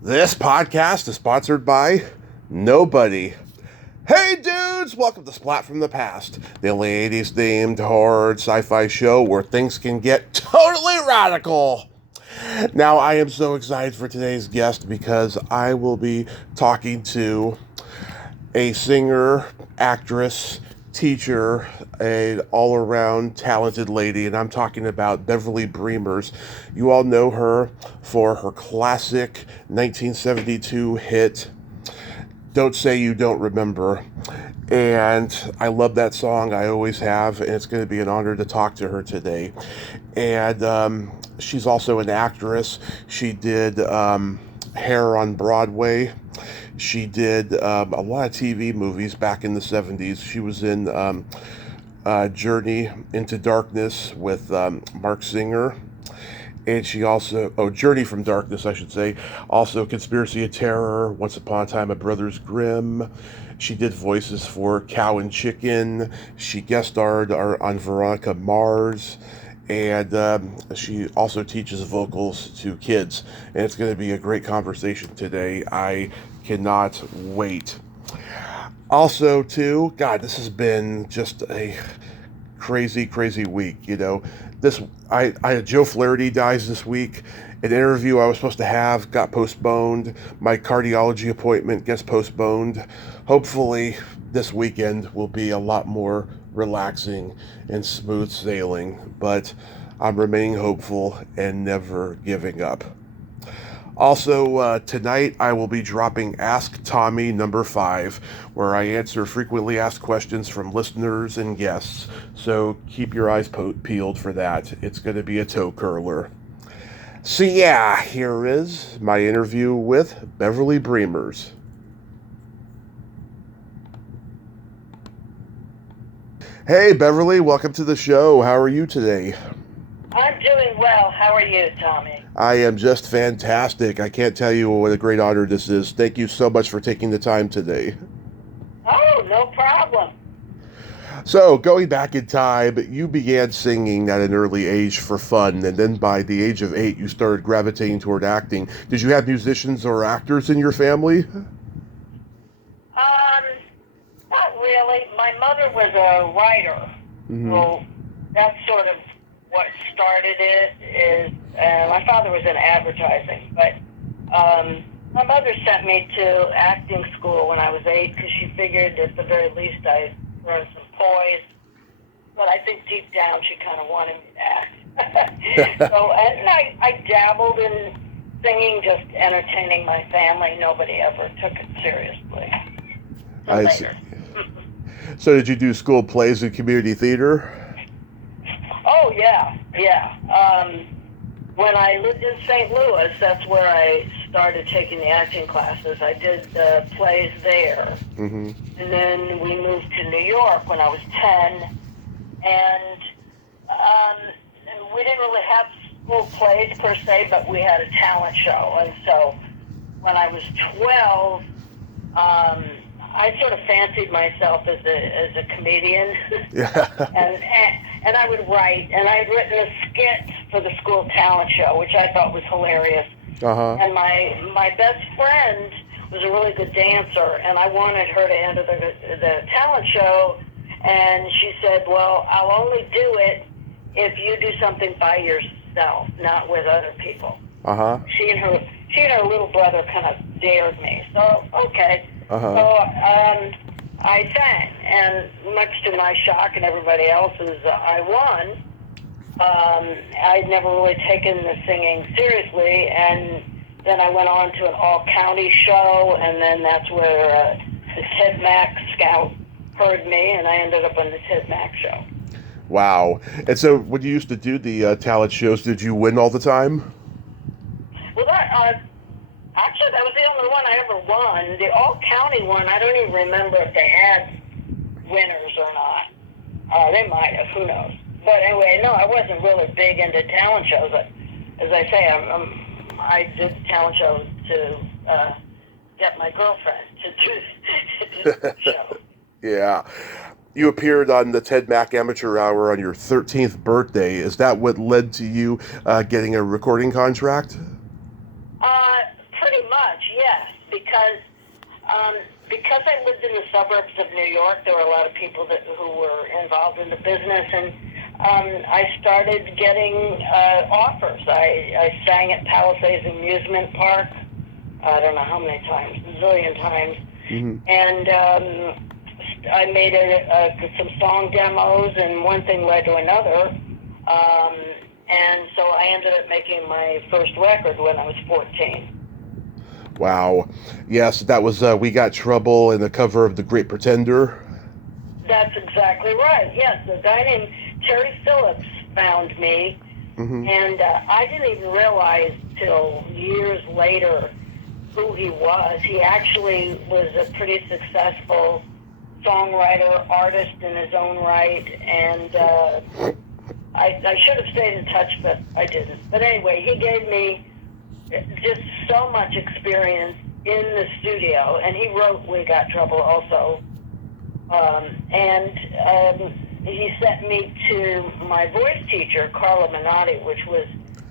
This podcast is sponsored by nobody. Hey dudes, welcome to Splat from the Past, the only 80s themed horror sci-fi show where things can get totally radical. Now, I am so excited for today's guest because I will be talking to a singer, actress, teacher, an all-around talented lady, and I'm talking about Beverly Bremers. You all know her for her classic 1972 hit, Don't Say You Don't Remember. And I love that song. I always have, and it's going to be an honor to talk to her today. And she's also an actress. She did Hair on Broadway. She did a lot of TV movies back in the 70s. She was in Journey into Darkness with Mark Singer. And she also, Journey from Darkness, I should say. Also, Conspiracy of Terror, Once Upon a Time at Brothers Grimm. She did voices for Cow and Chicken. She guest starred on Veronica Mars. And she also teaches vocals to kids. And it's going to be a great conversation today. I cannot wait. Also, too, God, this has been just a crazy week. You know, Joe Flaherty dies this week. An interview I was supposed to have got postponed. My cardiology appointment gets postponed. Hopefully, this weekend will be a lot more relaxing and smooth sailing. But I'm remaining hopeful and never giving up. Also, tonight I will be dropping Ask Tommy number 5, where I answer frequently asked questions from listeners and guests. So keep your eyes peeled for that. It's going to be a toe curler. So yeah, here is my interview with Beverly Bremers. Hey Beverly, welcome to the show. How are you today? I'm doing well. How are you, Tommy? I am just fantastic. I can't tell you what a great honor this is. Thank you so much for taking the time today. Oh, no problem. So, going back in time, you began singing at an early age for fun, and then by the age of 8, you started gravitating toward acting. Did you have musicians or actors in your family? Not really. My mother was a writer, so that's sort of what started it. My father was in advertising, but my mother sent me to acting school when I was 8 because she figured at the very least I'd learn some poise. But I think deep down she kind of wanted me to act. And I dabbled in singing, just entertaining my family. Nobody ever took it seriously. I see. So did you do school plays and community theater? Oh, yeah. When I lived in St. Louis, that's where I started taking the acting classes. I did the plays there. And then we moved to New York when I was 10. And we didn't really have school plays per se, but we had a talent show. And so when I was 12, I sort of fancied myself as a comedian. Yeah. and I would write, and I had written a skit for the school talent show, which I thought was hilarious. And my best friend was a really good dancer, and I wanted her to enter the talent show, and she said, well, I'll only do it if you do something by yourself, not with other people. She and her little brother kind of dared me. So, okay. So I sang, and much to my shock and everybody else's, I won. I'd never really taken the singing seriously, and then I went on to an all-county show, and then that's where the Ted Mack scout heard me, and I ended up on the Ted Mack show. Wow. And so when you used to do the talent shows, did you win all the time? Well, actually, that was the only one I ever won. The all-county one, I don't even remember if they had winners or not. They might have, who knows. But anyway, no, I wasn't really big into talent shows. As I say, I did talent shows to get my girlfriend to do the show. Yeah. You appeared on the Ted Mack Amateur Hour on your 13th birthday. Is that what led to you getting a recording contract? pretty much, yes, because I lived in the suburbs of New York, there were a lot of people who were involved in the business, and I started getting offers. I sang at Palisades Amusement Park, I don't know how many times, a zillion times, and I made some song demos, and one thing led to another, and so I ended up making my first record when I was 14. Wow. Yes, that was We Got Trouble and the cover of The Great Pretender. That's exactly right. Yes, a guy named Terry Phillips found me, and I didn't even realize till years later who he was. He actually was a pretty successful songwriter, artist in his own right, and I should have stayed in touch, but I didn't. But anyway, he gave me just so much experience in the studio, and he wrote We Got Trouble also, and he sent me to my voice teacher, Carla Minotti, which was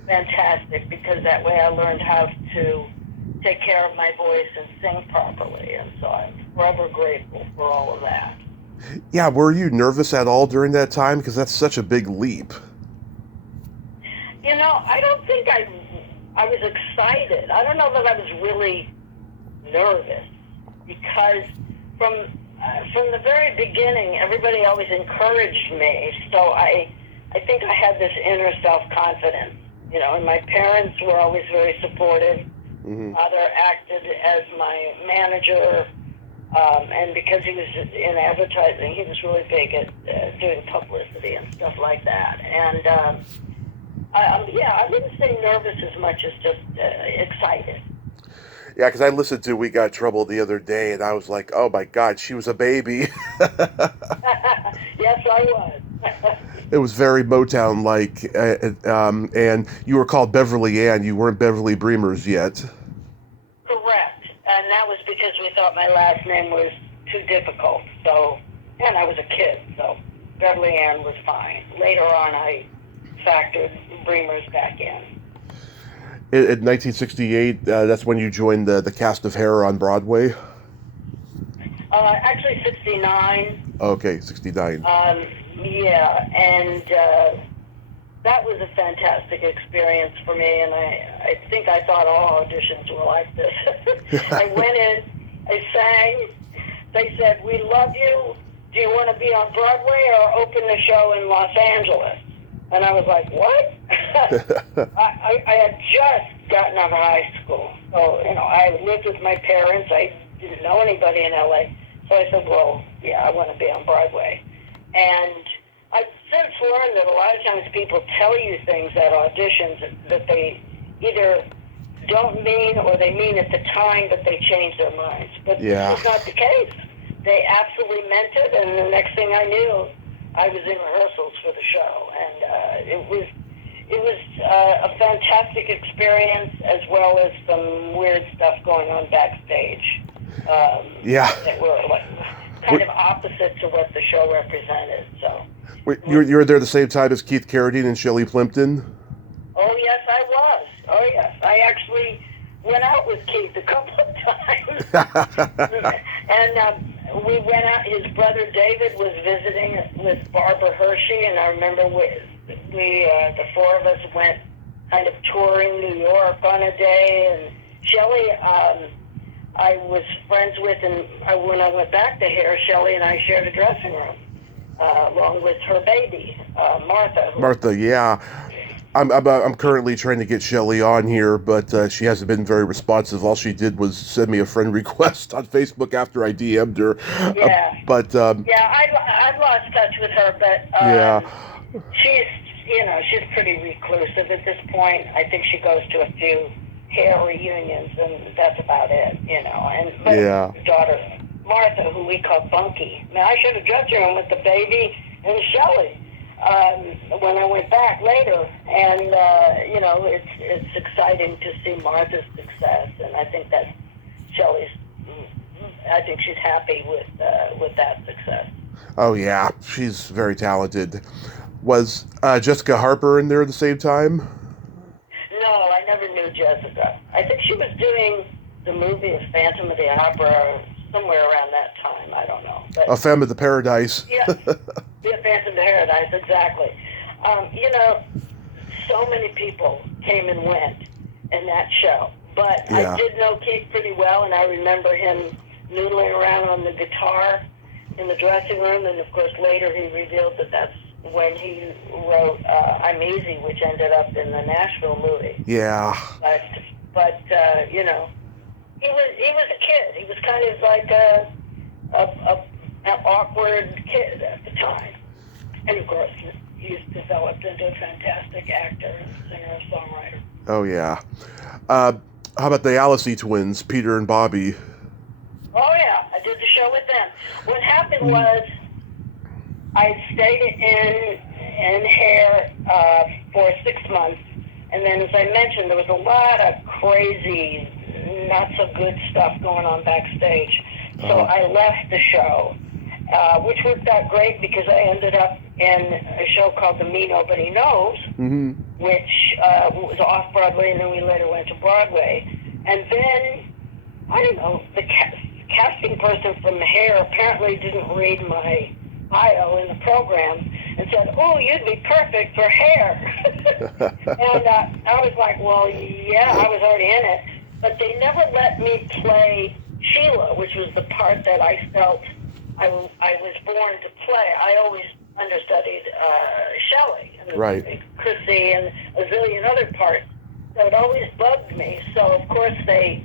fantastic, because that way I learned how to take care of my voice and sing properly, and so I'm forever grateful for all of that. Yeah, were you nervous at all during that time? Because that's such a big leap. You know, I don't think I was excited. I don't know that I was really nervous, because from the very beginning, everybody always encouraged me. So I think I had this inner self-confidence, you know, and my parents were always very supportive. Father acted as my manager, and because he was in advertising, he was really big at doing publicity and stuff like that. And I wouldn't say nervous as much as just excited. Yeah, because I listened to We Got Trouble the other day, and I was like, oh my God, she was a baby. Yes, I was. It was very Motown-like, and you were called Beverly Ann. You weren't Beverly Bremers yet. Correct, and that was because we thought my last name was too difficult. So, and I was a kid, so Beverly Ann was fine. Later on, I factored Bremers back in. In 1968, that's when you joined the cast of Hair on Broadway? Actually, 69. Okay, 69. Yeah, and that was a fantastic experience for me, and I think I thought all auditions were like this. I went in, I sang, they said, "We love you. Do you want to be on Broadway or open the show in Los Angeles?" And I was like, what? I had just gotten out of high school. So, you know, I lived with my parents. I didn't know anybody in LA. So I said, well, yeah, I want to be on Broadway. And I've since learned that a lot of times people tell you things at auditions that they either don't mean or they mean at the time, but they change their minds. But this was not the case. They absolutely meant it, and the next thing I knew, I was in rehearsals for the show, and it was a fantastic experience, as well as some weird stuff going on backstage. That were like kind of opposite to what the show represented. So you were there the same time as Keith Carradine and Shelley Plimpton? Oh yes, I was. Oh yes, I actually went out with Keith a couple of times, and. We went out, his brother David was visiting with Barbara Hershey, and I remember the four of us went kind of touring New York on a day, and Shelley, I was friends with, and when I went back to Hair, Shelley and I shared a dressing room, along with her baby, Martha. Martha, yeah. I'm currently trying to get Shelley on here, but she hasn't been very responsive. All she did was send me a friend request on Facebook after I DM'd her. Yeah. I've lost touch with her, but she's pretty reclusive at this point. I think she goes to a few Hair reunions, and that's about it, you know. And her daughter Martha, who we call Bunky. Now I should have dressed her with the baby and Shelley. When I went back later, and you know, it's exciting to see Martha's success, and I think that I think she's happy with that success. Oh yeah, she's very talented. Was Jessica Harper in there at the same time? No, I never knew Jessica. I think she was doing the movie of Phantom of the Opera somewhere around that time. I don't know. But, A Femme of the Paradise. Yeah, Phantom of the Paradise, exactly. So many people came and went in that show. But Yeah. I did know Keith pretty well, and I remember him noodling around on the guitar in the dressing room, and of course later he revealed that that's when he wrote I'm Easy, which ended up in the Nashville movie. Yeah. But he was a kid. He was kind of like an awkward kid at the time. And of course, he's developed into a fantastic actor, singer, songwriter. Oh, yeah. How about the Alessi twins, Peter and Bobby? Oh, yeah. I did the show with them. What happened was I stayed in hair for 6 months. And then, as I mentioned, there was a lot of crazy, not so good stuff going on backstage. So I left the show, which worked out great because I ended up in a show called The Me Nobody Knows, which was off Broadway, and then we later went to Broadway. And then, I don't know, the casting person from Hair apparently didn't read my bio in the program and said, "Oh, you'd be perfect for Hair." And I was like, well, yeah, I was already in it. But they never let me play Sheila, which was the part that I felt I was born to play. I always understudied Shelley, and right. Chrissy, and a zillion other parts. So it always bugged me. So, of course, they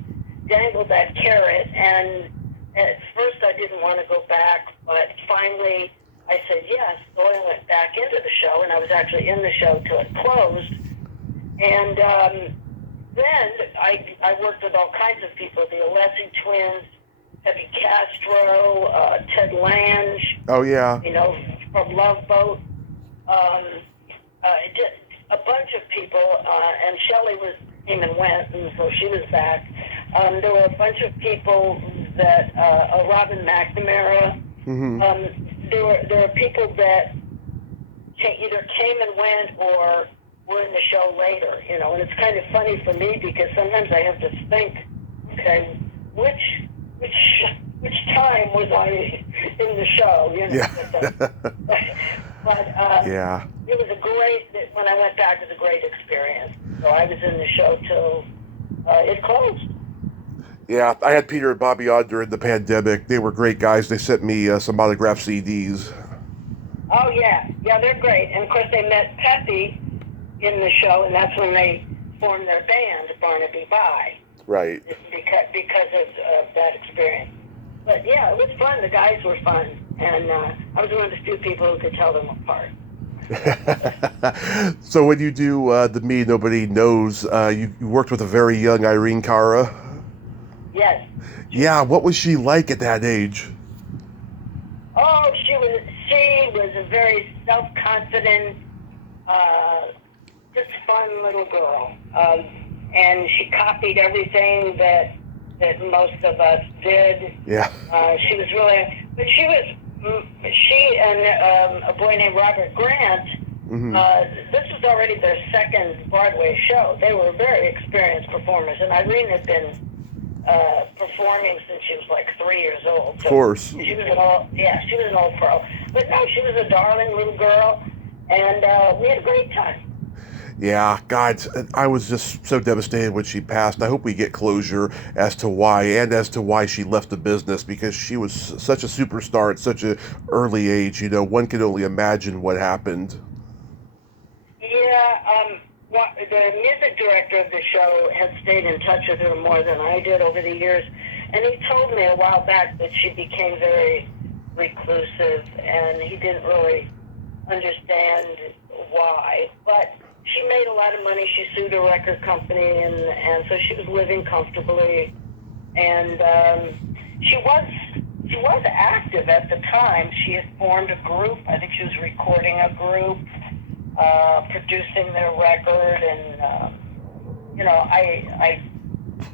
dangled that carrot, and at first I didn't want to go back, but finally I said yes. So I went back into the show, and I was actually in the show till it closed. And then I worked with all kinds of people, the Alessi twins, Heavy Castro, Ted Lange. Oh, yeah. From Love Boat. A bunch of people, and Shelley came and went, and so she was back. There were a bunch of people that, Robin McNamara. There were people that either came and went or were in the show later, and it's kind of funny for me because sometimes I have to think, okay, which time was I in the show, Yeah. But yeah. It was when I went back, it was a great experience. So I was in the show till it closed. Yeah, I had Peter and Bobby on during the pandemic. They were great guys. They sent me some autographed CDs. Oh, yeah. Yeah, they're great. And, of course, they met Peppy in the show, and that's when they formed their band, Barnaby Bye. Right. Because of that experience. But, yeah, it was fun. The guys were fun. And I was one of the few people who could tell them apart. So when you do The Me Nobody Knows, you worked with a very young Irene Cara. Yes. Yeah, what was she like at that age? Oh, she was a very self-confident, just fun little girl. And she copied everything that most of us did. Yeah. She was really, but she and a boy named Robert Grant, this was already their second Broadway show. They were very experienced performers, and Irene had been performing since she was like 3 years old. So of course. She was an old pro. But no, she was a darling little girl, and we had a great time. Yeah, God, I was just so devastated when she passed. I hope we get closure as to why, and as to why she left the business, because she was such a superstar at such an early age. One can only imagine what happened. Yeah, the music director of the show had stayed in touch with her more than I did over the years, and he told me a while back that she became very reclusive, and he didn't really understand why, but she made a lot of money. She sued a record company, and so she was living comfortably, and she was active at the time. She had formed a group. I think she was recording a group, producing their record, and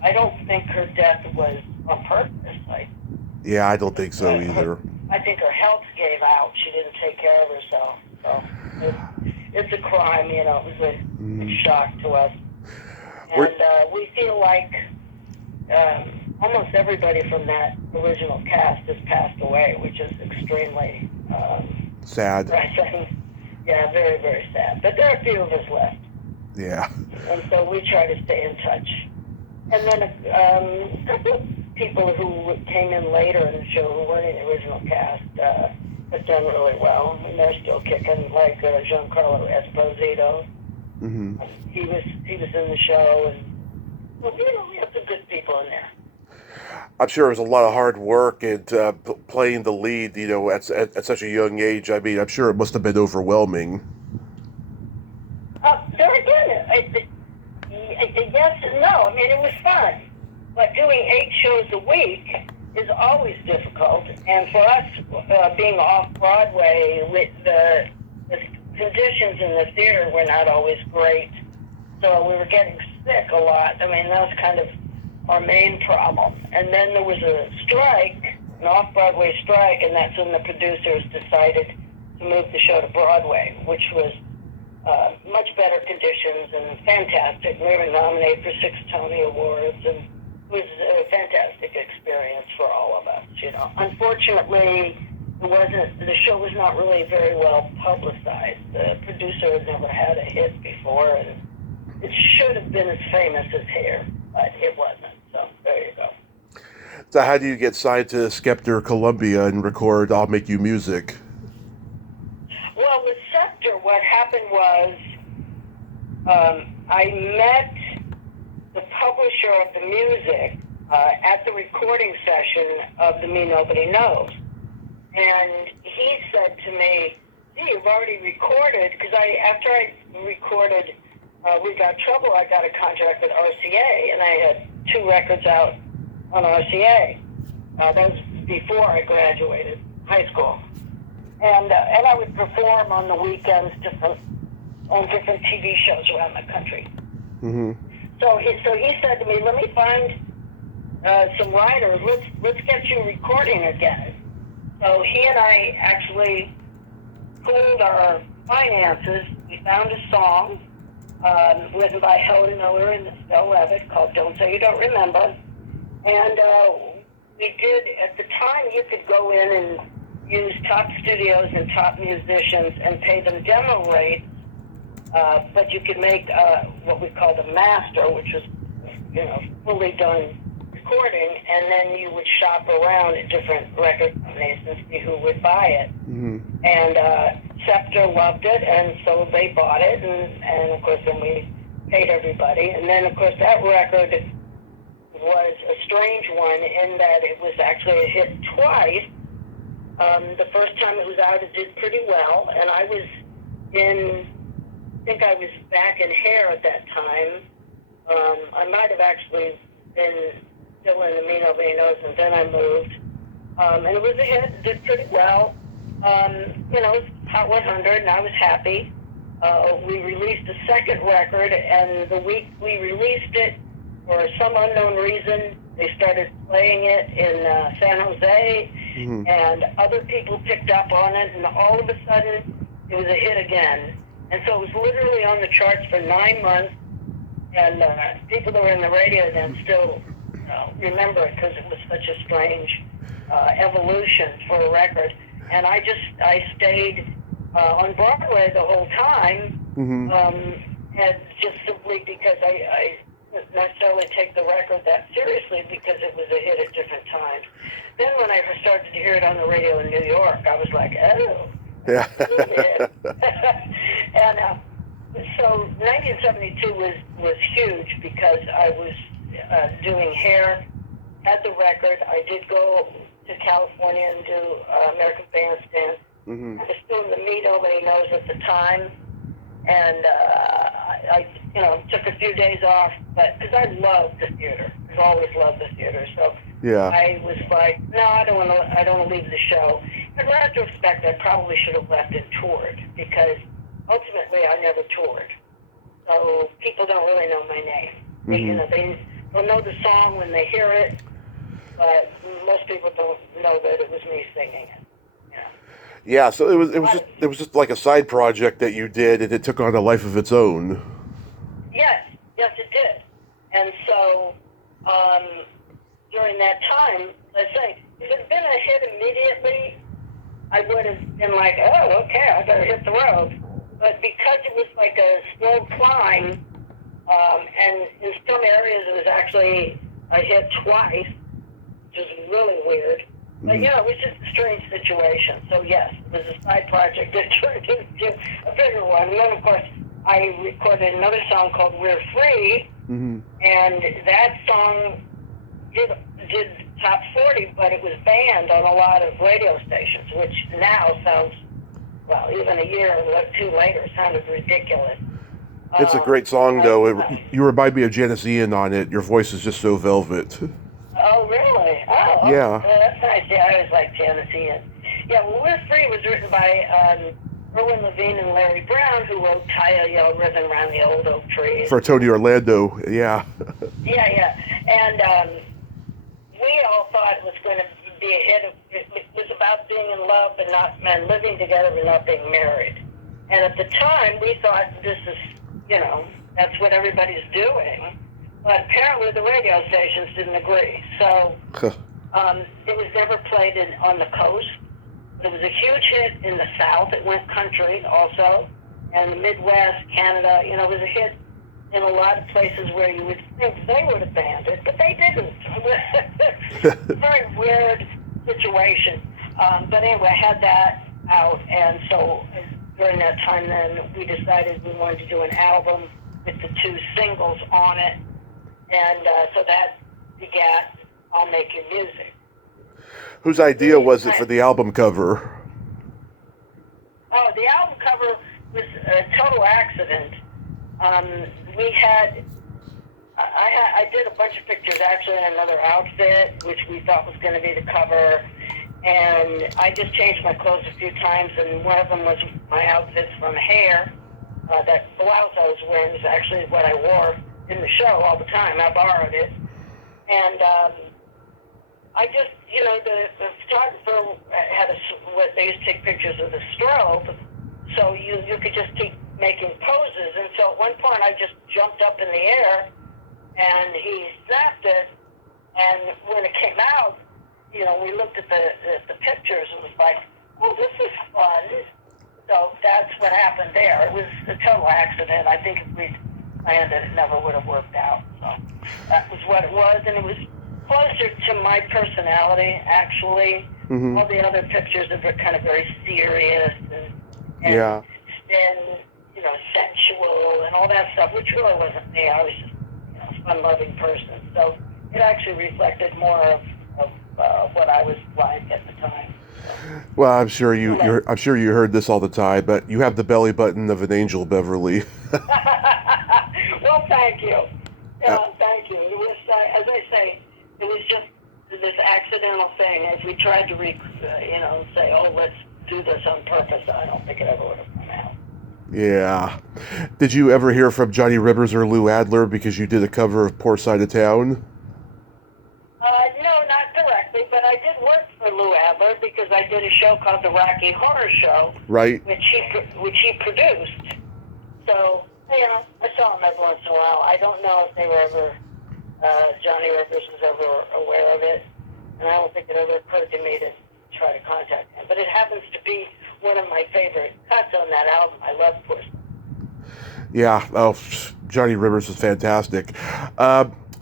I don't think her death was on purpose. Yeah, I don't think so either. I think her health gave out. She didn't take care of herself. So it's a crime, it was a shock to us. And we feel like almost everybody from that original cast has passed away, which is extremely sad. depressing. Yeah, very, very sad. But there are a few of us left. Yeah. And so we try to stay in touch. And then a couple of people who came in later in the show who weren't in the original cast have done really well, and they're still kicking, like Giancarlo Esposito. Mm-hmm. He was in the show, and well, we have some good people in there. I'm sure it was a lot of hard work and playing the lead, at such a young age. I mean, I'm sure it must have been overwhelming. There again, yes and no. I mean, it was fun, but doing 8 shows a week is always difficult. And for us, being off Broadway, with the conditions in the theater were not always great, so we were getting sick a lot. I mean, that was kind of our main problem. And then there was a strike, an off-Broadway strike, and that's when the producers decided to move the show to Broadway, which was much better conditions and fantastic. We were nominated for 6 Tony Awards, and it was a fantastic experience for all of us. Unfortunately, the show was not really very well publicized. The producer had never had a hit before, and it should have been as famous as Hair, but it wasn't. So there you go. So how do you get signed to Skepter Columbia and record I'll Make You Music? Well, with Scepter, what happened was I met the publisher of the music at the recording session of The Me Nobody Knows. And he said to me, "Gee, you've already recorded," because after I recorded We Got Trouble, I got a contract with RCA, and I had 2 records out on RCA. That was before I graduated high school. And I would perform on the weekends on different TV shows around the country. Mm-hmm. So he said to me, "Let me find some writers. Let's get you recording again." So he and I actually pooled our finances. We found a song written by Helen Miller and Estelle Levitt called "Don't Say You Don't Remember," and we did. At the time, you could go in and use top studios and top musicians and pay them demo rates, but you could make what we called a master, which was fully done recording, and then you would shop around at different record companies and see who would buy it. Mm-hmm. And Scepter loved it, and so they bought it, and of course then we paid everybody. And then of course that record was a strange one in that it was actually a hit twice. The first time it was out, it did pretty well, and I think I was back in Hair at that time. I might have actually been still in The Me Nobody Knows, and then I moved. And it was a hit, it did pretty well. It was Hot 100, and I was happy. We released a second record, and the week we released it, for some unknown reason, they started playing it in San Jose, Mm-hmm. and other people picked up on it, and all of a sudden, it was a hit again. And so it was literally on the charts for 9 months, and people that were in the radio then still remember it because it was such a strange evolution for a record. And I stayed on Broadway the whole time, Mm-hmm. and just simply because I didn't necessarily take the record that seriously because it was a hit at different times. Then when I started to hear it on the radio in New York, I was like, oh. Yeah. And so 1972 was huge because I was doing Hair, had the record. I did go to California and do American Bandstand. Mm-hmm. I was still in The Me Nobody Knows at the time, and I took a few days off, but because I love the theater, I've always loved the theater. So Yeah. I was like, no, I don't want to leave the show. In retrospect, I probably should have left and toured because ultimately I never toured. So people don't really know my name. Mm-hmm. They'll know the song when they hear it, but most people don't know that it was me singing it. Yeah, so it was just like a side project that you did, and it took on a life of its own. Yes, it did. And so during that time, let's say, if it had been a hit immediately, I would have been like, oh, okay, I better hit the road. But because it was like a slow climb, and in some areas it was actually a hit twice, which is really weird. But, you know, it was just a strange situation. So, yes, it was a side project that turned into a bigger one. And then, of course, I recorded another song called We're Free, and that song did top 40, but it was banned on a lot of radio stations, which now sounds, well, even a year or two later, sounded ridiculous. It's a great song, though. You remind me of Janis Ian on it. Your voice is just so velvet. Oh, really? Oh, yeah. That's nice. Yeah, I always liked Janis Ian. Yeah, well, We're Free was written by Erwin Levine and Larry Brown, who wrote Tie a Yellow Ribbon Around the Old Oak Tree. For Tony Orlando, yeah. Yeah. And we all thought it was going to be a hit. It was about being in love and living together and not being married. And at the time, we thought this is, you know, that's what everybody's doing. But apparently the radio stations didn't agree. So it was never played on the coast. It was a huge hit in the South. It went country also. And the Midwest, Canada, you know, it was a hit in a lot of places where you would think they would have banned it, but they didn't. Very weird situation. But anyway, I had that out. And so during that time then, we decided we wanted to do an album with the two singles on it. And so that begat I'll Make Your Music. Whose idea was it for the album cover? Oh, the album cover was a total accident. I did a bunch of pictures actually in another outfit, which we thought was going to be the cover. And I just changed my clothes a few times, and one of them was my outfits from Hair. That blouse I was wearing is actually what I wore in the show all the time. I borrowed it. And I just, you know, the photographer had what they used to take pictures with a strobe, so you could just keep making poses. And so at one point I just jumped up in the air, and he snapped it. And when it came out, you know, we looked at the pictures and was like, oh, this is fun. So that's what happened there. It was a total accident. I think if we'd planned it, it never would have worked out. So that was what it was, and it was closer to my personality, actually. All the other pictures are kind of very serious and you know, sensual and all that stuff, which really wasn't me. I was just, you know, a fun-loving person. So it actually reflected more of what I was like at the time. Well, I'm sure you heard this all the time, but you have the belly button of an angel, Beverly. Well, thank you. Thank you. It was, as I say, it was just this accidental thing. If we tried to, say, oh, let's do this on purpose, I don't think it ever would have come out. Yeah. Did you ever hear from Johnny Rivers or Lou Adler because you did a cover of Poor Side of Town? No, not directly, but I did work for Lou Adler because I did a show called The Rocky Horror Show, right? Which he produced. So, you know, I saw him every once in a while. I don't know if they were ever, Johnny Rivers was ever aware of it, and I don't think it ever occurred to me to try to contact him. But it happens to be one of my favorite cuts on that album. I love Puss. Yeah, Johnny Rivers is fantastic.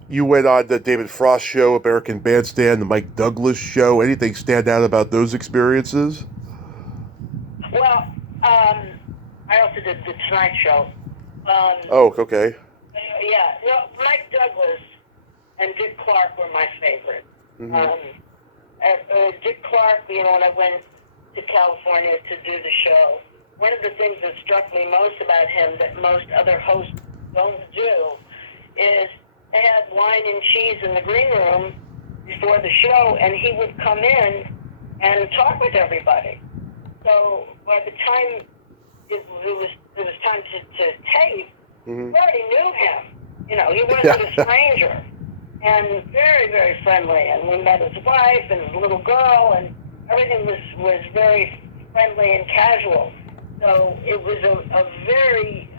You went on the David Frost show, American Bandstand, the Mike Douglas show. Anything stand out about those experiences? Well, I also did the Tonight Show. Okay. Yeah, Mike Douglas and Dick Clark were my favorite. Dick Clark, you know, when I went to California to do the show, one of the things that struck me most about him that most other hosts don't do is they had wine and cheese in the green room before the show, and he would come in and talk with everybody. So by the time it was time to tape, we already knew him. You know, he wasn't a stranger. And very, very friendly. And we met his wife and his little girl, and everything was very friendly and casual. So it was a very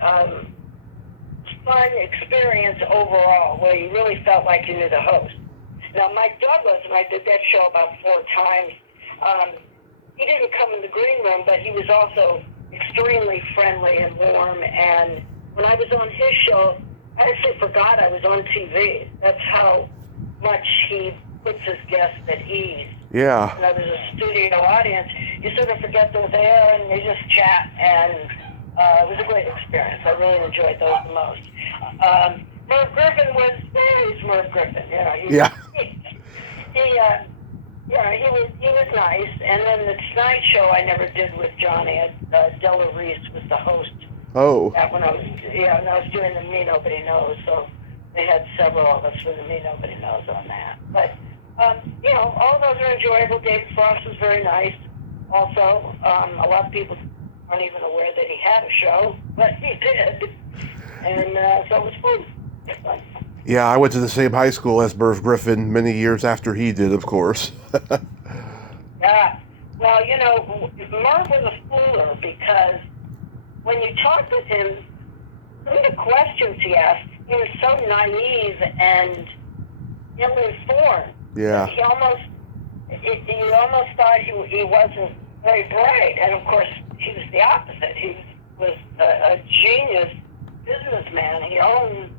fun experience overall, where you really felt like you knew the host. Now, Mike Douglas, and I did that show about 4 times, he didn't come in the green room, but he was also extremely friendly and warm. And when I was on his show, I actually forgot I was on TV. That's how much he puts his guests at ease. Yeah. You know, there's a studio audience. You sort of forget they're there, and you just chat, and it was a great experience. I really enjoyed those the most. Merv Griffin was Merv Griffin. You know, he was nice. And then the Tonight Show I never did with Johnny. Della Reese was the host. Oh. That when I was doing the Me Nobody Knows. So they had several of us for the Me Nobody Knows on that. But you know, all those are enjoyable. David Frost was very nice. Also, a lot of people aren't even aware that he had a show, but he did. And so it was fun. Yeah, I went to the same high school as Merv Griffin many years after he did, of course. Yeah. Well, you know, Merv was a fooler because when you talked with him, some of the questions he asked, he was so naive and ill-informed. Yeah. You almost thought he wasn't very bright. And, of course, he was the opposite. He was a genius businessman. He owned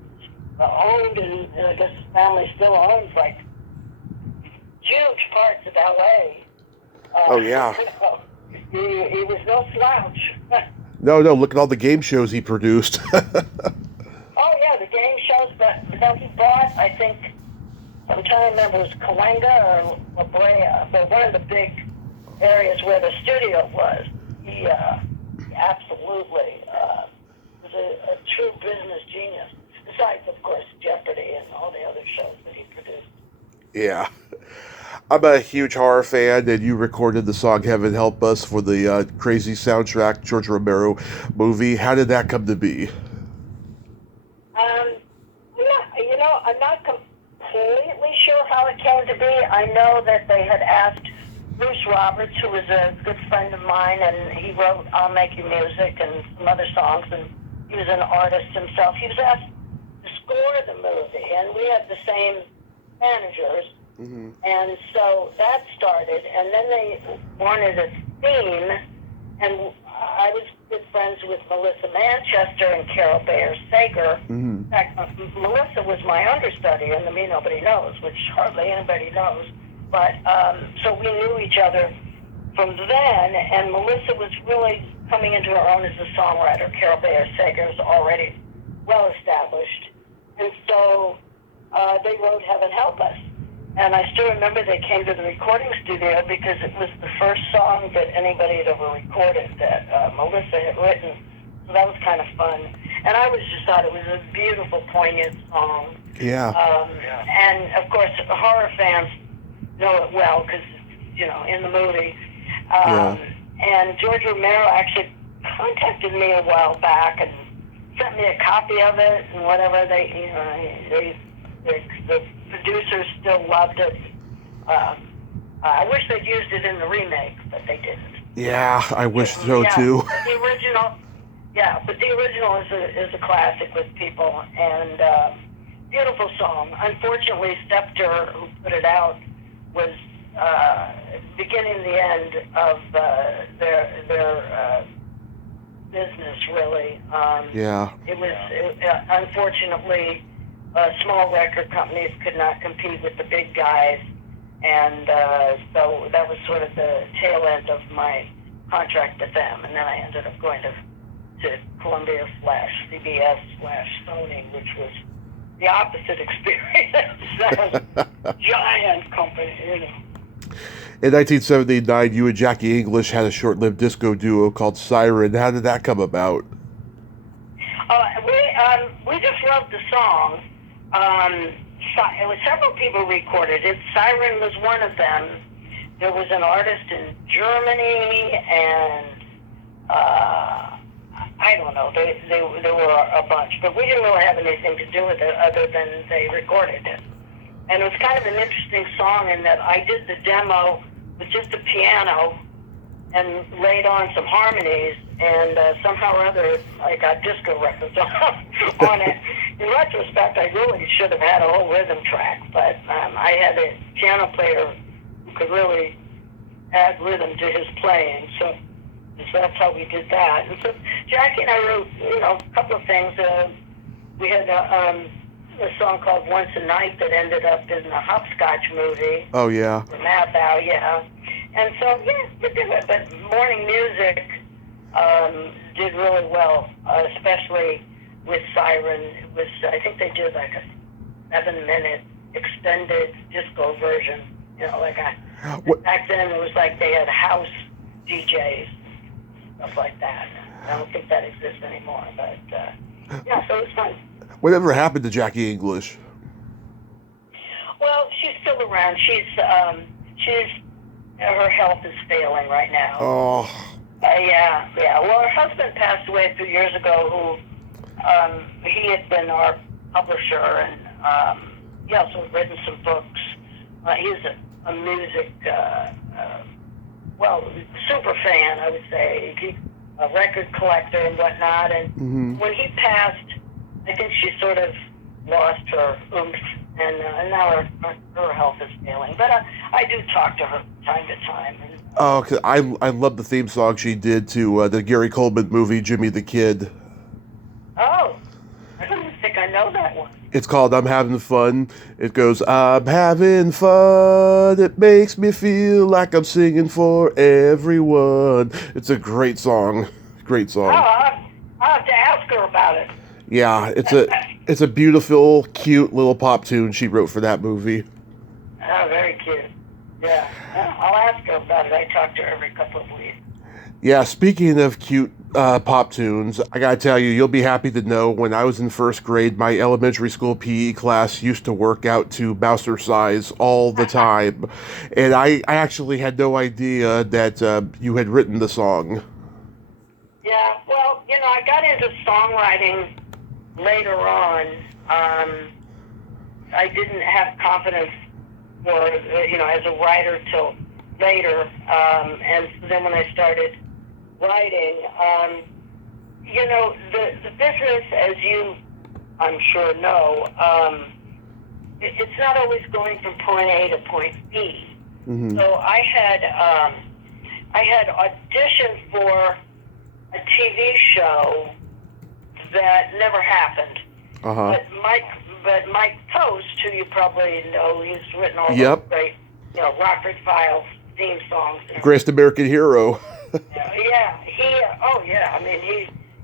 and I guess his family still owns, like, huge parts of L.A. Oh, yeah. He was no slouch. No, look at all the game shows he produced. Oh, yeah, the game shows, but no, he bought, I think, I'm trying to remember, it was Cahuenga or La Brea, but one of the big areas where the studio was. He absolutely was a true business genius. Besides, of course, Jeopardy and all the other shows that he produced. Yeah. I'm a huge horror fan, and you recorded the song Heaven Help Us for the crazy soundtrack George Romero movie. How did that come to be? I'm not completely sure how it came to be. I know that they had asked Bruce Roberts, who was a good friend of mine, and he wrote I'll Make You Music and some other songs, and he was an artist himself. He was asked to score the movie, and we had the same managers. Mm-hmm. And so that started, and then they wanted a theme, and I was good friends with Melissa Manchester and Carol Bayer Sager. Mm-hmm. In fact, Melissa was my understudy in the Me Nobody Knows, which hardly anybody knows. But so we knew each other from then, and Melissa was really coming into her own as a songwriter. Carol Bayer Sager was already well established, and so they wrote Heaven Help Us. And I still remember they came to the recording studio because it was the first song that anybody had ever recorded that Melissa had written. So that was kind of fun. And I just thought it was a beautiful, poignant song. Yeah. And, of course, the horror fans know it well because, you know, in the movie. And George Romero actually contacted me a while back and sent me a copy of it and whatever. The producers still loved it. I wish they'd used it in the remake, but they didn't. Yeah, I wish so too. But the original is a classic with people, and beautiful song. Unfortunately, Scepter, who put it out, was beginning the end of their business, really. It was unfortunately. Small record companies could not compete with the big guys, and so that was sort of the tail end of my contract with them. And then I ended up going to Columbia/CBS/Sony, which was the opposite experience. That was a giant company, you know. In 1979, you and Jackie English had a short-lived disco duo called Siren. How did that come about? We just loved the song. It was several people recorded it. Siren was one of them. There was an artist in Germany, and I don't know. There were a bunch, but we didn't really have anything to do with it other than they recorded it. And it was kind of an interesting song in that I did the demo with just a piano, and laid on some harmonies, and somehow or other I got disco records on it. In retrospect, I really should have had a whole rhythm track, but I had a piano player who could really add rhythm to his playing, so that's how we did that. And so Jackie and I wrote, a couple of things. We had a song called Once a Night that ended up in the Hopscotch movie. Oh, yeah. Mathau, yeah. And so, we did it. But Morning Music did really well, especially with Siren. It was, I think they did like a 7-minute extended disco version. Back then it was like they had house DJs, stuff like that. I don't think that exists anymore, but so it was fun. Whatever happened to Jackie English? Well, she's still around. Her health is failing right now. Oh. Yeah. Well, her husband passed away a few years ago. He had been our publisher, and he also had written some books. He's a music, super fan, I would say. A record collector and whatnot. And when he passed, I think she sort of lost her oomph, and now her health is failing. But I do talk to her from time to time. Oh, cause I love the theme song she did to the Gary Coleman movie, Jimmy the Kid. Oh, I don't think I know that one. It's called I'm Having Fun. It goes, I'm having fun. It makes me feel like I'm singing for everyone. It's a great song. Great song. Oh, I'll have to ask her about it. Yeah, it's a beautiful, cute little pop tune she wrote for that movie. Oh, very cute. Yeah. I'll ask her about it. I talk to her every couple of weeks. Yeah, speaking of cute pop tunes, I gotta tell you, you'll be happy to know when I was in first grade, my elementary school PE class used to work out to Mouser Size all the time. And I actually had no idea that you had written the song. Yeah, well, I got into songwriting later on. I didn't have confidence for, as a writer till later. And then when I started writing, the business, as you, I'm sure, know, it's not always going from point A to point B. Mm-hmm. So I had auditioned for a TV show that never happened. Uh-huh. But Mike Post, who you probably know, he's written all those great, Rockford Files theme songs. Greatest American Hero. I mean,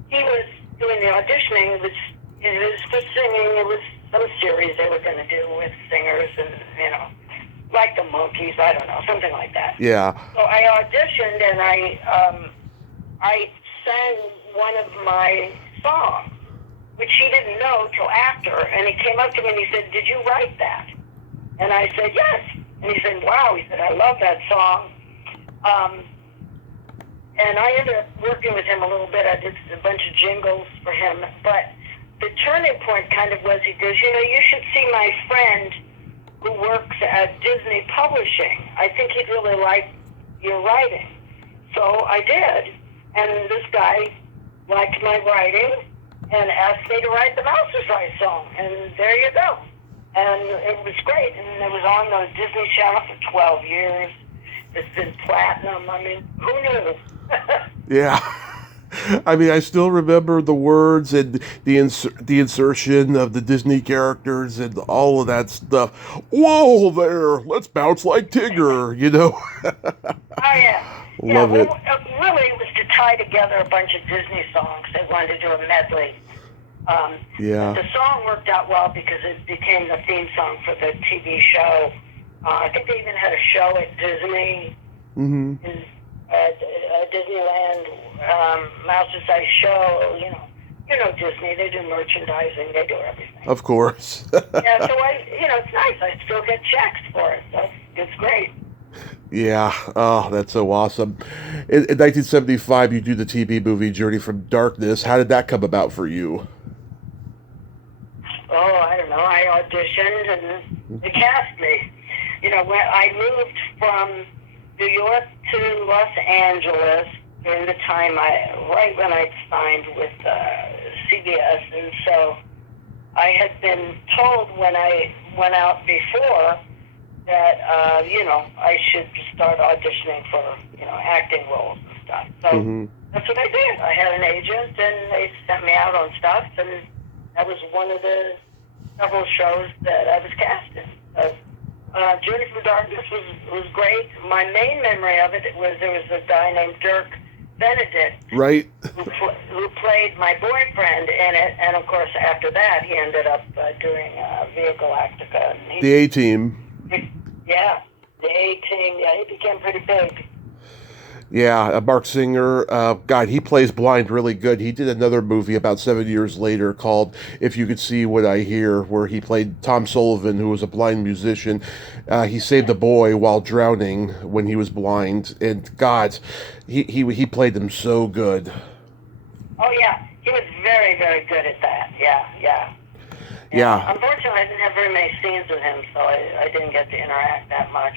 he was doing the auditioning. It was for singing. It was some series they were going to do with singers and, like the Monkees, I don't know, something like that. Yeah. So I auditioned and I sang one of my songs, which he didn't know till after. And he came up to me and he said, "Did you write that?" And I said, "Yes." And he said, "Wow." He said, "I love that song." And I ended up working with him a little bit. I did a bunch of jingles for him. But the turning point kind of was, he goes, "You should see my friend who works at Disney Publishing. I think he'd really like your writing." So I did. And this guy liked my writing and asked me to write the Mouser song. And there you go. And it was great. And it was on the Disney Channel for 12 years. It's been platinum. I mean, who knew? Yeah. I mean, I still remember the words and the insertion of the Disney characters and all of that stuff. Whoa there, let's bounce like Tigger, Oh, yeah. Love it. Really, it was to tie together a bunch of Disney songs. They wanted to do a medley. The song worked out well because it became the theme song for the TV show. I think they even had a show at Disney, in Disneyland, Mouser Size show. You know Disney. They do merchandising. They do everything. Of course. So it's nice. I still get checks for it. So it's great. Yeah. Oh, that's so awesome. In 1975, you do the TV movie Journey from Darkness. How did that come about for you? Oh, I don't know. I auditioned and they cast me. When I moved from New York to Los Angeles during the time right when I signed with CBS, and so I had been told when I went out before that I should start auditioning for acting roles and stuff. So that's what I did. I had an agent, and they sent me out on stuff, and that was one of the several shows that I was cast in. Journey from Darkness was great. My main memory of it was there was a guy named Dirk Benedict, right, who played my boyfriend in it, and of course after that he ended up doing Via Galactica. And the A-Team. Yeah, the A-Team. Yeah, he became pretty big. Yeah, Mark Singer, God, he plays blind really good. He did another movie about 7 years later called If You Could See What I Hear, where he played Tom Sullivan, who was a blind musician. He saved a boy while drowning when he was blind, and God, he played them so good. Oh yeah, he was very, very good at that. Yeah. Yeah. Unfortunately, I didn't have very many scenes with him, so I didn't get to interact that much.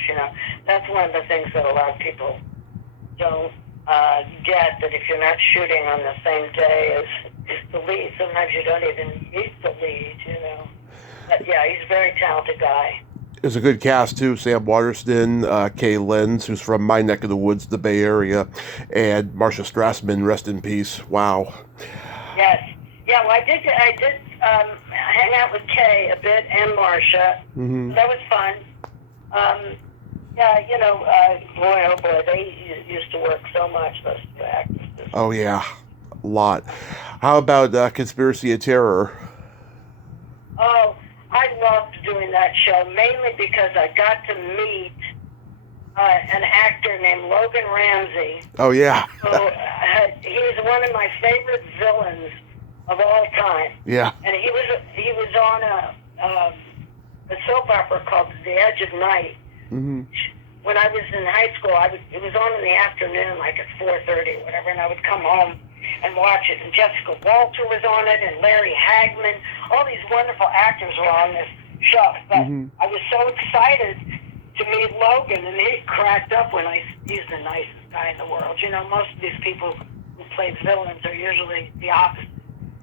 That's one of the things that a lot of people don't get, that if you're not shooting on the same day as the lead, sometimes you don't even meet the lead, But yeah, he's a very talented guy. There's a good cast too. Sam Waterston, Kay Lenz, who's from my neck of the woods, the Bay Area, and Marcia Strassman, rest in peace. Wow. Yes. Yeah, well, I did hang out with Kay a bit and Marcia. That was fun. Yeah, boy, oh boy, they used to work so much, those two actresses. Oh, yeah, a lot. How about Conspiracy of Terror? Oh, I loved doing that show, mainly because I got to meet an actor named Logan Ramsey. Oh, yeah. He's one of my favorite villains of all time. Yeah. And he was on a soap opera called The Edge of Night. When I was in high school, it was on in the afternoon, like at 4:30 or whatever, and I would come home and watch it. And Jessica Walter was on it, and Larry Hagman. All these wonderful actors were on this show. But I was so excited to meet Logan, and he cracked up when he's the nicest guy in the world. Most of these people who play villains are usually the opposite.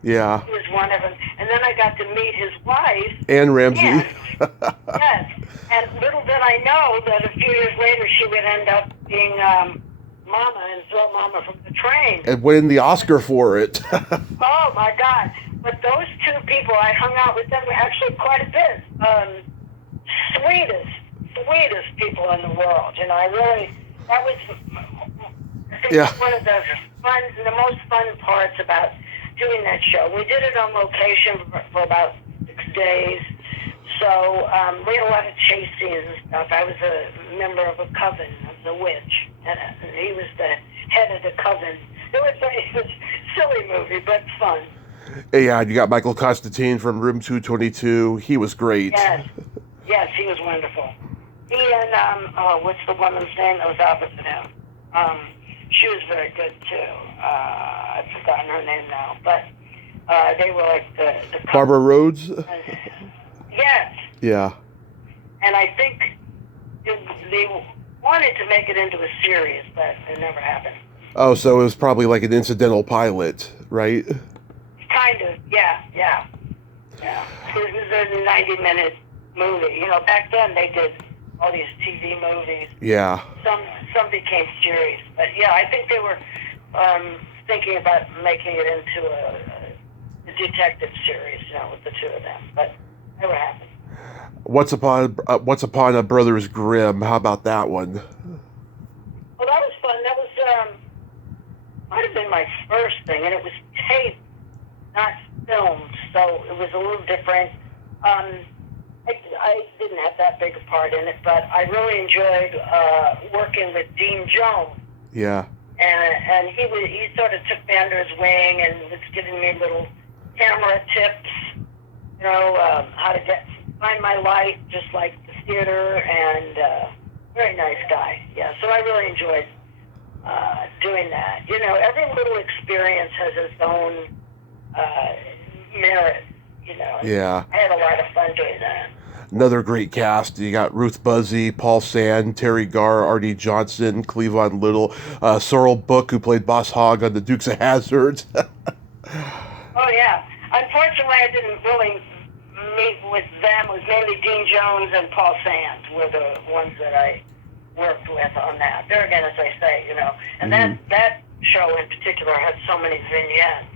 Yeah. He was one of them. And then I got to meet his wife. Anne Ramsey. Yes. And little did I know that a few years later she would end up being Mama and throw Mama from the train. And winning the Oscar for it. Oh, my God. But those two people, I hung out with them actually quite a bit. Sweetest people in the world. That was one of the most fun parts about doing that show. We did it on location for about 6 days. So we had a lot of chase scenes and stuff. I was a member of a coven of the witch, and he was the head of the coven. It was a silly movie, but fun. Yeah, you got Michael Constantine from Room 222. He was great. Yes, he was wonderful. He and, what's the woman's name that was opposite him? She was very good, too. I've forgotten her name now. But they were like the Barbara Rhodes? Yes. Yeah. And I think they wanted to make it into a series, but it never happened. Oh, so it was probably like an incidental pilot, right? Kind of, yeah. It was a 90-minute movie. Back then they did all these TV movies. Yeah. Some became series. But, yeah, I think they were thinking about making it into a detective series, with the two of them. But never happened. Once upon a Brothers Grimm. How about that one? Well, that was fun. That was might have been my first thing, and it was taped, not filmed, so it was a little different. I didn't have that big a part in it, but I really enjoyed working with Dean Jones. Yeah. And he sort of took me under his wing and was giving me little camera tips, how to find my light, just like the theater, and very nice guy. Yeah, so I really enjoyed doing that. Every little experience has its own merit, Yeah. I had a lot of fun doing that. Another great cast. You got Ruth Buzzy, Paul Sand, Terry Garr, R.D. Johnson, Cleavon Little, Sorrel Book, who played Boss Hogg on the Dukes of Hazzard. Oh, yeah. Unfortunately, I didn't really meet with them. It was mainly Dean Jones and Paul Sand were the ones that I worked with on that. There again, as I say, and that show in particular had so many vignettes.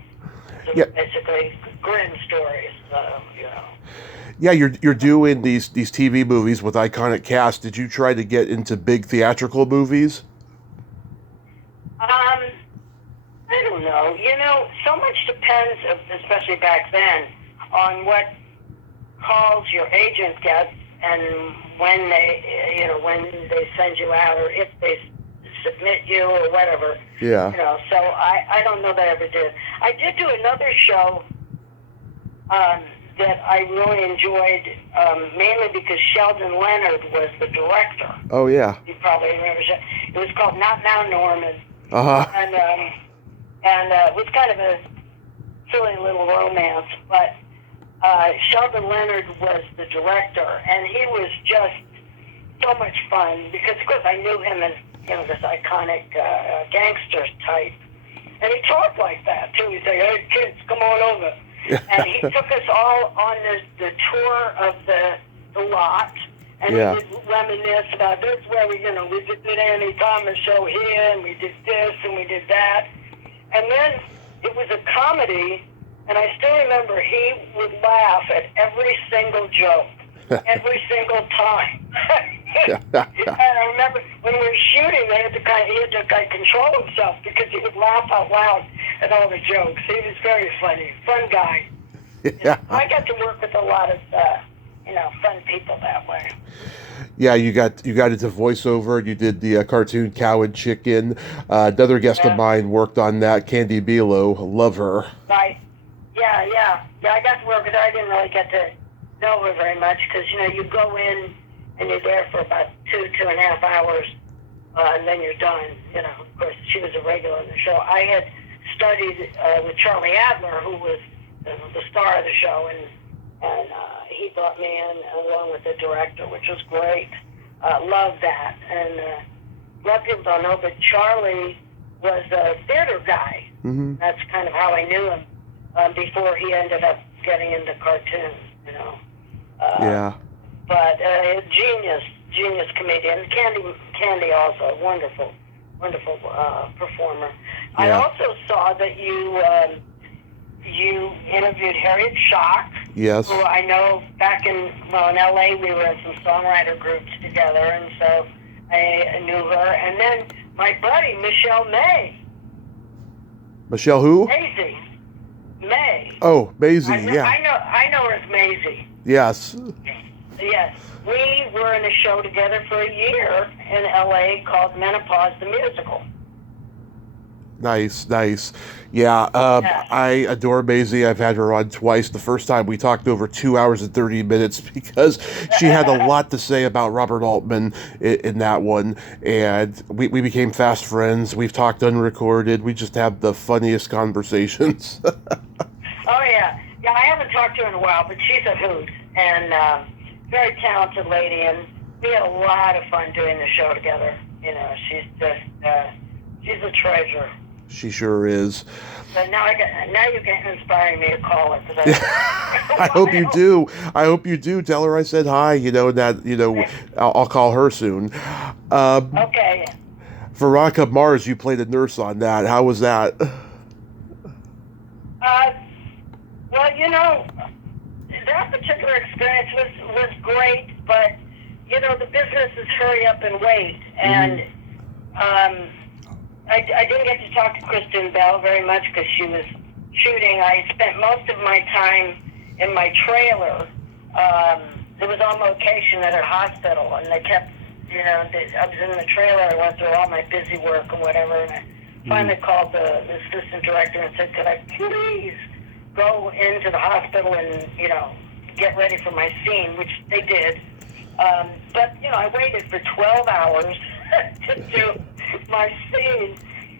So basically, Grimm stories, Yeah, you're doing these TV movies with iconic casts. Did you try to get into big theatrical movies? I don't know. So much depends, especially back then, on what calls your agent gets and when they send you out or if they submit you or whatever. Yeah. So I don't know that I ever did. I did do another show that I really enjoyed, mainly because Sheldon Leonard was the director. Oh, yeah. You probably remember. It was called Not Now, Norman. Uh-huh. And it was kind of a silly little romance, but Sheldon Leonard was the director, and he was just so much fun because, of course, I knew him as this iconic gangster type, and he talked like that too. He'd say, "Hey kids, come on over," and he took us all on the tour of the lot, and we would reminisce about this where we did Annie Thomas show here, and we did this, and we did that, and then it was a comedy. And I still remember he would laugh at every single joke, every single time. And I remember when we were shooting, he had to control himself because he would laugh out loud at all the jokes. He was very funny, fun guy. Yeah. I got to work with a lot of fun people that way. Yeah, you got into voiceover. You did the cartoon Cow and Chicken. Another guest of mine worked on that, Candy Bilo. Love her. Right. Yeah, I got to work with her. I didn't really get to know her very much because, you go in and you're there for about 2.5 hours, and then you're done. Of course, she was a regular on the show. I had studied with Charlie Adler, who was the star of the show, and he brought me in along with the director, which was great. Loved that. And a lot of people don't know, but Charlie was a theater guy. Mm-hmm. That's kind of how I knew him. Before he ended up getting into cartoons, Yeah. But genius comedian. Candy also, wonderful performer. Yeah. I also saw that you interviewed Harriet Schock. Yes. Who I know back in L.A. we were in some songwriter groups together, and so I knew her. And then my buddy Michelle May. Michelle who? Maisie. May. Oh, Maisie, yeah. I know her as Maisie. Yes. Yes. We were in a show together for a year in L.A. called Menopause the Musical. Nice. Yeah, I adore Maisie. I've had her on twice. The first time we talked over 2 hours and 30 minutes because she had a lot to say about Robert Altman in that one. And we became fast friends. We've talked unrecorded. We just have the funniest conversations. Oh, yeah. Yeah, I haven't talked to her in a while, but she's a hoot. And very talented lady. And we had a lot of fun doing the show together. She's just, she's a treasure. She sure is. So now you're inspiring me to call her. I hope you do. I hope you do. Tell her I said hi. I'll call her soon. Okay. Veronica Mars, you played a nurse on that. How was that? Well, that particular experience was great, but the business is hurry up and wait, and I didn't get to talk to Kristen Bell very much because she was shooting. I spent most of my time in my trailer. It was on location at her hospital, and they kept, I was in the trailer. I went through all my busy work and whatever, and I finally called the assistant director and said, could I please go into the hospital and, get ready for my scene, which they did. But, I waited for 12 hours to do my scene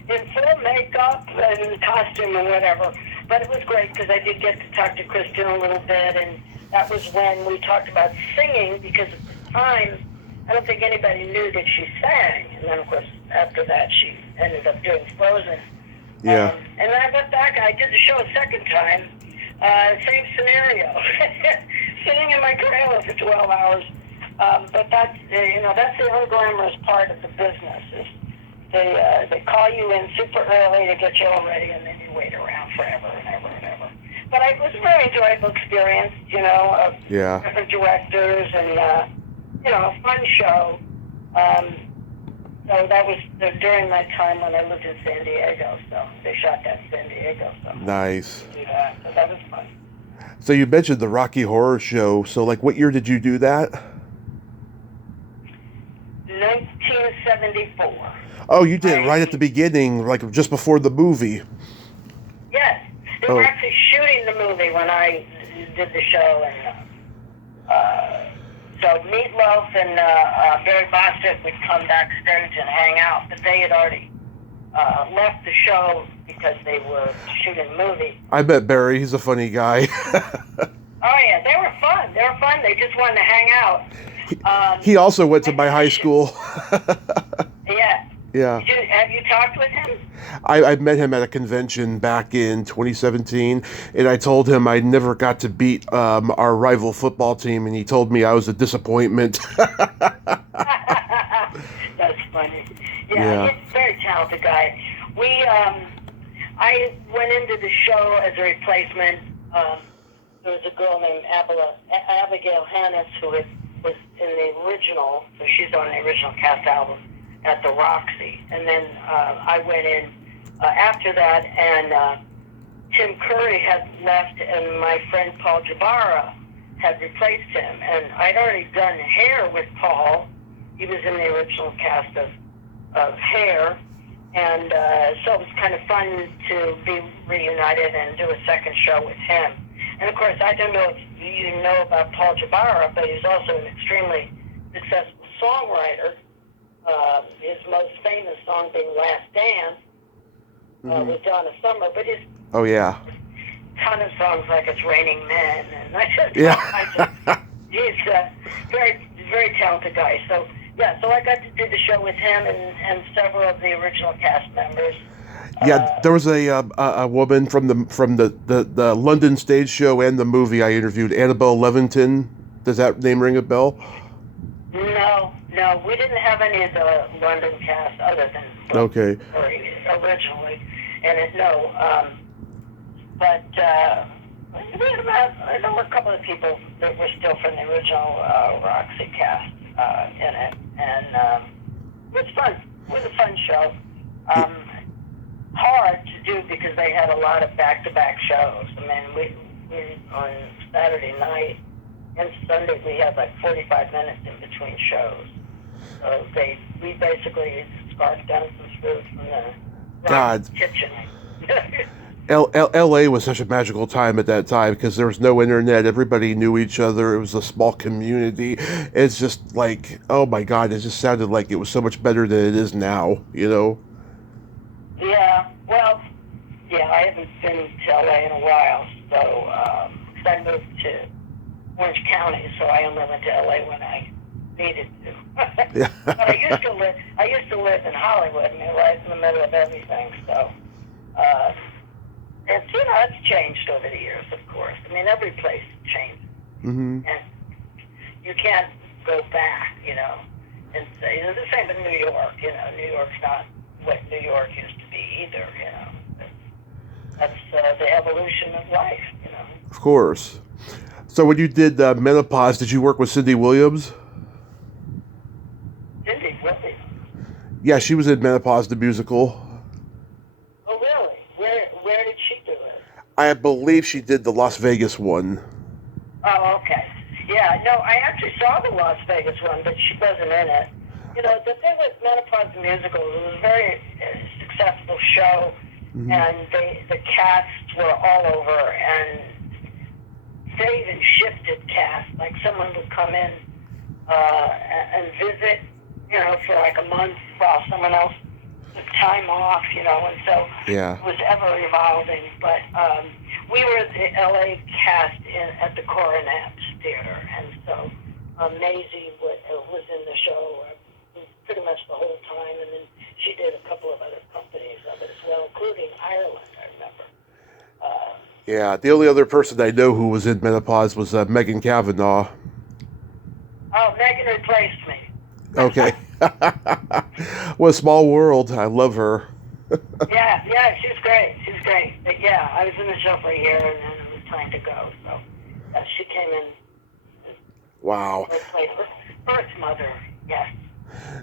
in full makeup and costume and whatever. But it was great because I did get to talk to Kristen a little bit, and that was when we talked about singing, because at the time, I don't think anybody knew that she sang. And then, of course, after that, she ended up doing Frozen. Yeah. And then I went back, I did the show a second time, same scenario. Sitting in my trailer for 12 hours. But that's, that's the unglamorous part of the business. Is they call you in super early to get you all ready, and then you wait around forever and ever and ever. But it was a very enjoyable experience, of different directors and, a fun show. So that was during that time when I lived in San Diego, so they shot that in San Diego. So Nice. Yeah, so that was fun. So you mentioned the Rocky Horror Show. So, what year did you do that? 1974. Oh, you did it right at the beginning, just before the movie. Yes. They were actually shooting the movie when I did the show, and so Meatloaf and Barry Bostwick would come backstage and hang out, but they had already left the show because they were shooting the movie. I met Barry. He's a funny guy. Oh, yeah. They were fun. They just wanted to hang out. He also went to my high school. Yeah. Yeah. Have you talked with him? I met him at a convention back in 2017, and I told him I never got to beat our rival football team, and he told me I was a disappointment. That's funny. Yeah, he's a very talented guy. I went into the show as a replacement. There was a girl named Abigail Hannes who was in the original, so she's on the original cast album at the Roxy. And then I went in after that, and Tim Curry had left, and my friend Paul Jabara had replaced him. And I'd already done Hair with Paul. He was in the original cast of Hair. And so it was kind of fun to be reunited and do a second show with him. And of course, I don't know if you know about Paul Jabara, but he's also an extremely successful songwriter. His most famous song being Last Dance with Donna Summer, but his ton of songs like It's Raining Men, and he's a very, very talented guy. So so I got to do the show with him and several of the original cast members. Yeah, there was a woman from the London stage show and the movie I interviewed, Annabelle Levington. Does that name ring a bell? No, we didn't have any of the London cast other than originally, and but I know a couple of people that were still from the original Roxy cast in it, and it was fun. It was a fun show. Hard to do because they had a lot of back-to-back shows. I mean, we on Saturday night and Sunday we had like 45 minutes in between shows. So we basically scarfed down some food from the kitchen. L.A. was such a magical time at that time because there was no internet. Everybody knew each other. It was a small community. It's just like, oh my God, it just sounded like it was so much better than it is now, Yeah, well, I haven't been to L.A. in a while, so I moved to Orange County, so I only went to L.A. when I needed to. But I used to live in Hollywood, right in the middle of everything, so it's changed over the years, of course. I mean, every place changed, and you can't go back, and say the same in New York. New York's not what New York used to be either. That's the evolution of life. Of course. So when you did Menopause, did you work with Cindy Williams? Cindy Williams? Yeah, she was in Menopause the musical. Oh, really? Where did she do it? I believe she did the Las Vegas one. Oh, okay. Yeah, no, I actually saw the Las Vegas one, but she wasn't in it. The thing with Menopause the musical, it was a very successful show, and the casts were all over, and they even shifted casts. Like someone would come in and visit, for like a month while someone else took time off, and so it was ever evolving. But we were the LA cast at the Coronet, theater, and so Maisie was in the show pretty much the whole time, and then she did a couple of other companies of it as well, including Ireland, I remember. Yeah, the only other person I know who was in Menopause was Megan Kavanaugh. Oh, Megan replaced me. Okay. What a small world. I love her. Yeah, she's great. She's great. But yeah, I was in the show for a year, and then it was time to go. So she came in. Wow. Replaced her first mother. Yes.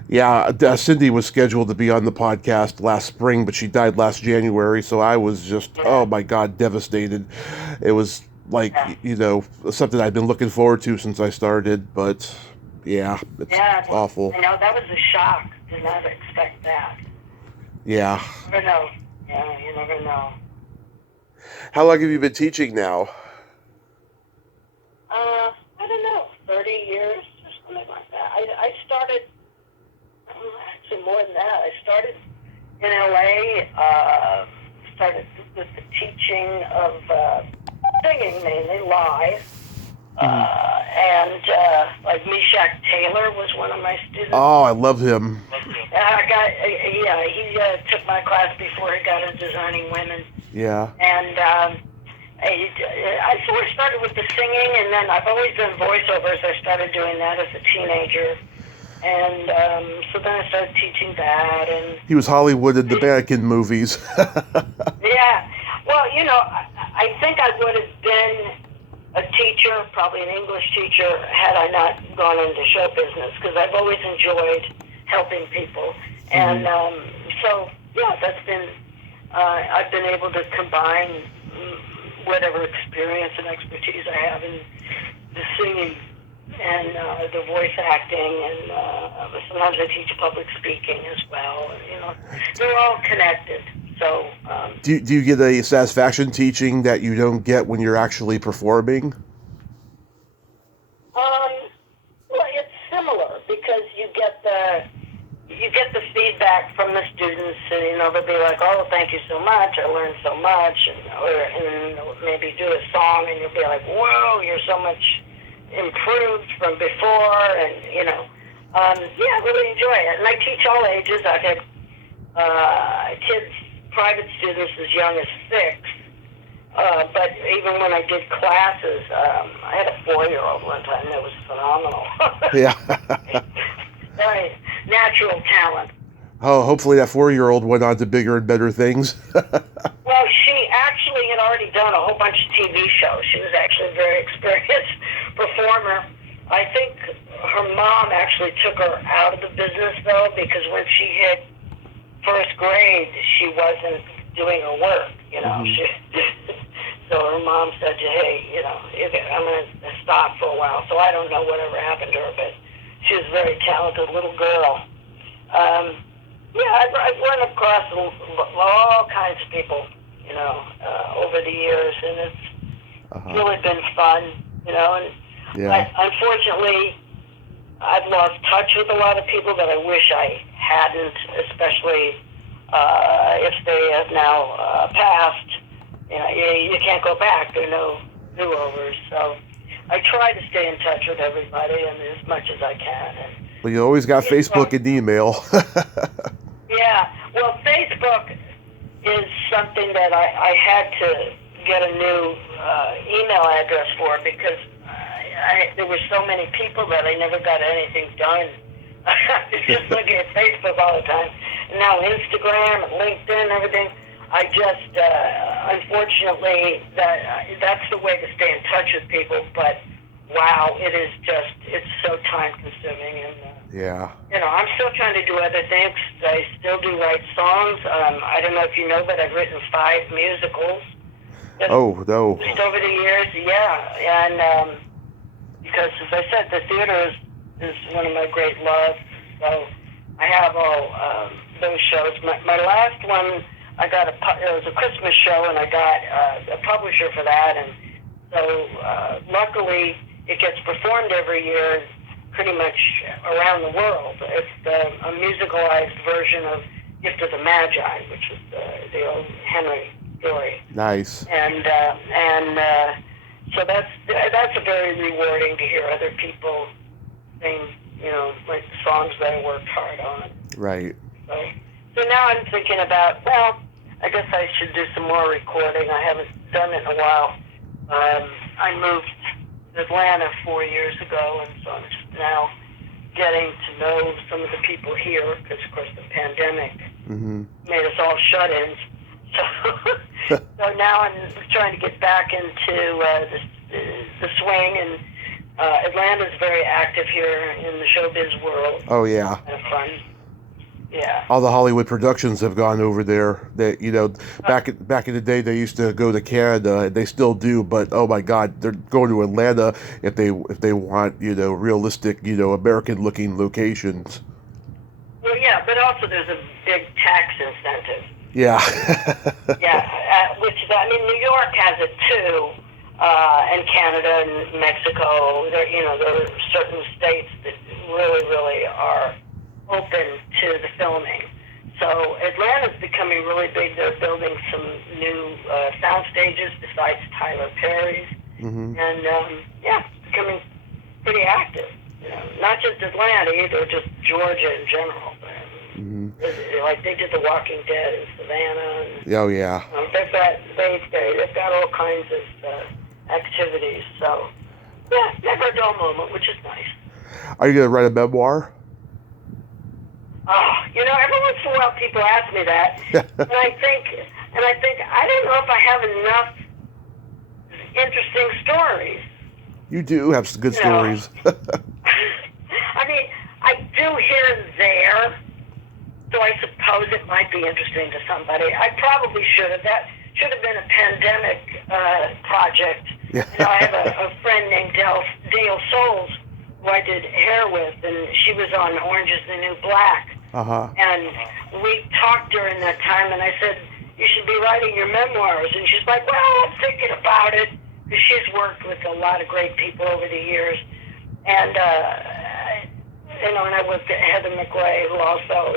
Yeah, Cindy was scheduled to be on the podcast last spring, but she died last January, so I was just, oh my God, devastated. It was like, something I'd been looking forward to since I started, but yeah, it's awful. I know, that was a shock. Did not expect that. Yeah. You never know. Yeah, you never know. How long have you been teaching now? I don't know, 30 years or something like that. I started, actually more than that. I started in LA, started with the teaching of singing, mainly live. And like Meshack Taylor was one of my students. Oh, I love him. He took my class before he got into Designing Women. Yeah. And I sort of started with the singing, and then I've always done voiceovers. I started doing that as a teenager. And so then I started teaching that. And he was Hollywood in the Mannequin movies. Yeah. Well, I think I would have been a teacher, probably an English teacher, had I not gone into show business, because I've always enjoyed helping people. And so, yeah, that's been, I've been able to combine whatever experience and expertise I have in the singing and the voice acting, and sometimes I teach public speaking as well. And, they're all connected. So, do you get a satisfaction teaching that you don't get when you're actually performing? Well, it's similar because you get the feedback from the students, and they'll be like, "Oh, thank you so much. I learned so much," and maybe do a song, and you'll be like, "Whoa, you're so much improved from before," and I really enjoy it. And I teach all ages. I've had kids. Private students as young as 6, but even when I did classes, I had a 4-year-old one time that was phenomenal. Yeah. Right. Natural talent. Oh, hopefully that 4-year-old went on to bigger and better things. Well, she actually had already done a whole bunch of TV shows. She was actually a very experienced performer. I think her mom actually took her out of the business, though, because when she hit first grade, she wasn't doing her work, So her mom said, "Hey, I'm going to stop for a while." So I don't know whatever happened to her, but she was a very talented little girl. I've run across all kinds of people, over the years, and it's really been fun, and but unfortunately, I've lost touch with a lot of people that I wish I hadn't, especially if they have now passed. You can't go back. There are no do-overs. So I try to stay in touch with everybody and as much as I can. Well, you always got Facebook and email. Yeah. Well, Facebook is something that I had to get a new email address for because there were so many people that I never got anything done. Just looking at Facebook all the time. And now Instagram and LinkedIn and everything. I just, unfortunately, that's the way to stay in touch with people. But wow, it's so time consuming. And, I'm still trying to do other things. I still do write songs. I don't know if you know, but I've written 5 musicals. Oh, no. Just over the years, yeah. And, because, as I said, the theater is one of my great loves. So I have all those shows. My last one, it was a Christmas show, and I got a publisher for that. And so luckily, it gets performed every year pretty much around the world. It's a musicalized version of Gift of the Magi, which was the old Henry story. Nice. And So that's very rewarding to hear other people sing, like the songs that I worked hard on. Right. So now I'm thinking about, well, I guess I should do some more recording. I haven't done it in a while. I moved to Atlanta 4 years ago, and so I'm just now getting to know some of the people here, because, of course, the pandemic made us all shut-ins. So now I'm trying to get back into the swing, and Atlanta's very active here in the showbiz world. Oh, yeah. Kind of fun. Yeah. All the Hollywood productions have gone over there. That back in the day, they used to go to Canada. They still do, but oh my God, they're going to Atlanta if they want realistic American-looking locations. Well, yeah, but also there's a big tax incentive. Yeah. Yeah, which New York has it too, and Canada and Mexico. There are certain states that really, really are open to the filming. So Atlanta's becoming really big. They're building some new sound stages besides Tyler Perry's, and it's becoming pretty active. Not just Atlanta either, just Georgia in general. Like they did The Walking Dead in Savannah. And, oh yeah. They've got all kinds of activities. So yeah, never a dull moment, which is nice. Are you gonna write a memoir? Oh, every once in a while people ask me that, and I think I don't know if I have enough interesting stories. You do have some good stories. I do here and there, so I suppose it might be interesting to somebody. I probably should have. That should have been a pandemic project. Yeah. I have a friend named Dale Souls, who I did hair with, and she was on Orange is the New Black. And we talked during that time, and I said, you should be writing your memoirs. And she's like, well, I'm thinking about it, because she's worked with a lot of great people over the years. And, and I worked at Heather McRae, who also,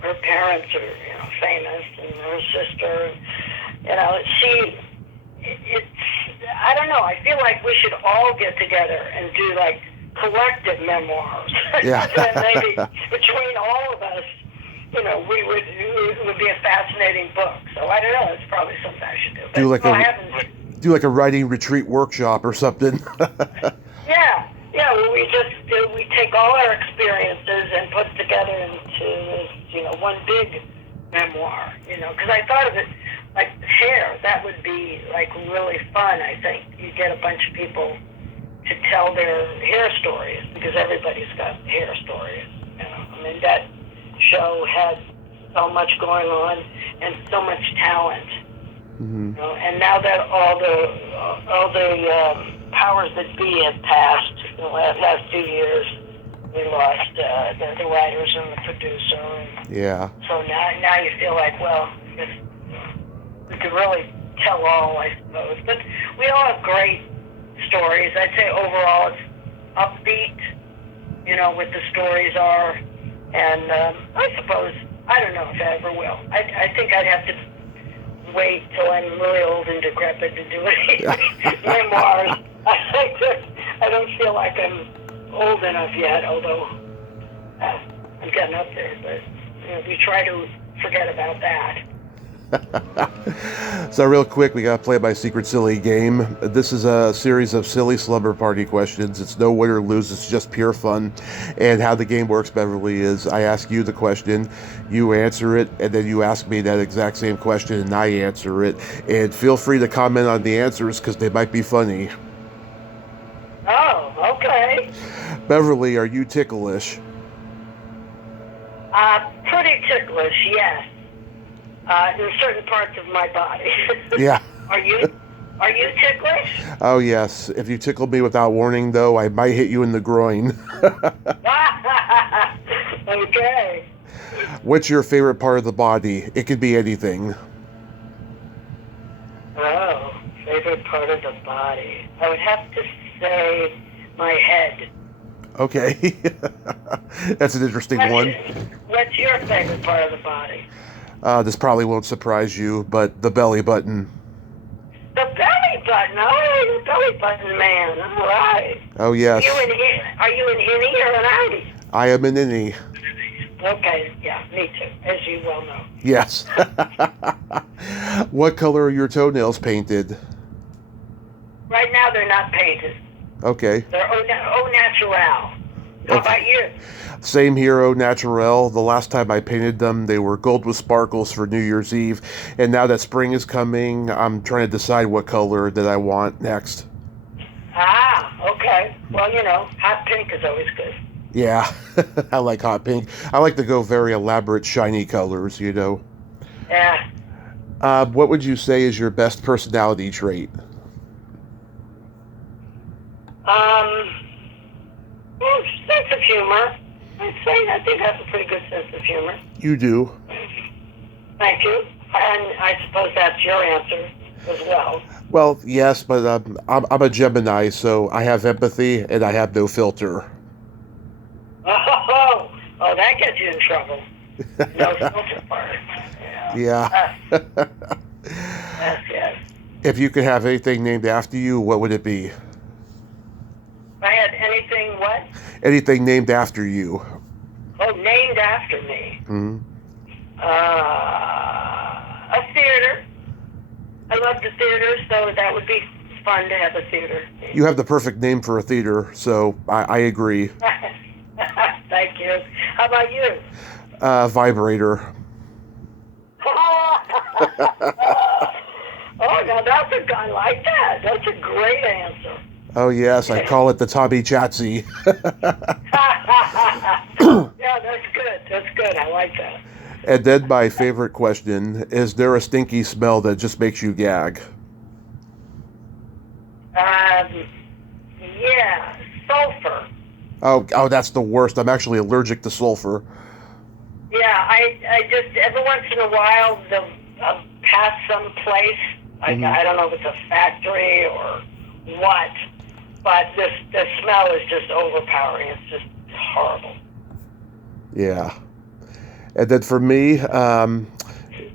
her parents are, famous, and her sister. I don't know, I feel like we should all get together and do, like, collective memoirs. Yeah. Maybe between all of us, it would be a fascinating book. So I don't know. It's probably something I should do. Do like a writing retreat workshop or something. Yeah. Well, we take all our experiences and put together into this, one big memoir. Because I thought of it like hair. That would be like really fun. I think you get a bunch of people to tell their hair stories, because everybody's got hair stories. That show had so much going on and so much talent. And now that all the powers that be have passed in the last 2 years, we lost the writers and the producer. And so now you feel like, well, we could really tell all, I suppose. But we all have great stories. I'd say overall it's upbeat, what the stories are. And I suppose, I don't know if I ever will. I think I'd have to wait till I'm really old and decrepit to do any memoirs. I don't feel like I'm old enough yet, although I'm getting up there. But we try to forget about that. So real quick, we gotta play my secret silly game. This is a series of silly slumber party questions. It's no win or lose, it's just pure fun. And how the game works, Beverly, is I ask you the question, you answer it, and then you ask me that exact same question and I answer it. And feel free to comment on the answers, because they might be funny. Oh, okay. Beverly, are you ticklish? Pretty ticklish, yes. In certain parts of my body. Yeah. Are you ticklish? Oh, yes. If you tickle me without warning, though, I might hit you in the groin. Okay. What's your favorite part of the body? It could be anything. Oh, favorite part of the body. I would have to say my head. Okay. That's an interesting one. What's your favorite part of the body? This probably won't surprise you, but the belly button. The belly button. Oh, you're belly button man. All right. Oh, yes. Are you an innie or an outie? I am an innie. Okay, yeah, me too, as you well know. Yes. What color are your toenails painted? Right now they're not painted. Okay. They're au naturel. How about you? Same here, au naturel. The last time I painted them, they were gold with sparkles for New Year's Eve. And now that spring is coming, I'm trying to decide what color that I want next. Ah, okay. Well, hot pink is always good. Yeah, I like hot pink. I like to go very elaborate, shiny colors, Yeah. What would you say is your best personality trait? Sense of humor. I think I have a pretty good sense of humor. You do. Thank you. And I suppose that's your answer as well. Well, yes, but I'm a Gemini, so I have empathy and I have no filter. Oh, that gets you in trouble. No filter part. Yeah. Yes. If you could have anything named after you, what would it be? If I had anything, what? Anything named after you. Oh, named after me. Mm-hmm. A theater. I love the theater, so that would be fun to have a theater. You have the perfect name for a theater, so I agree. Thank you. How about you? Vibrator. Oh, now I like that. That's a great answer. Oh, yes, I call it the Tommy Chatsy. Yeah, that's good. I like that. And then my favorite question, is there a stinky smell that just makes you gag? Yeah, sulfur. Oh, that's the worst. I'm actually allergic to sulfur. Yeah, I just, every once in a while, I'll pass some place. I don't know if it's a factory or what, but the smell is just overpowering. It's just horrible. Yeah. And then for me,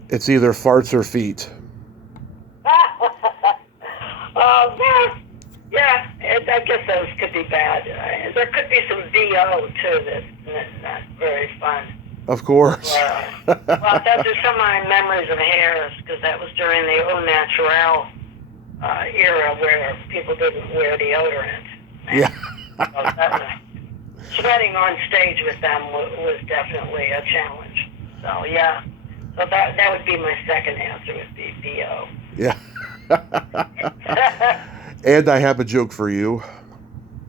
it's either farts or feet. Yeah, I guess those could be bad. There could be some VO, too, that's not very fun. Of course. Well, those are some of my memories of hairs, because that was during the au naturel era where people didn't wear deodorant. Yeah. Sweating on stage with them was definitely a challenge. So, yeah. So that would be my second answer, would be VO. Yeah. And I have a joke for you.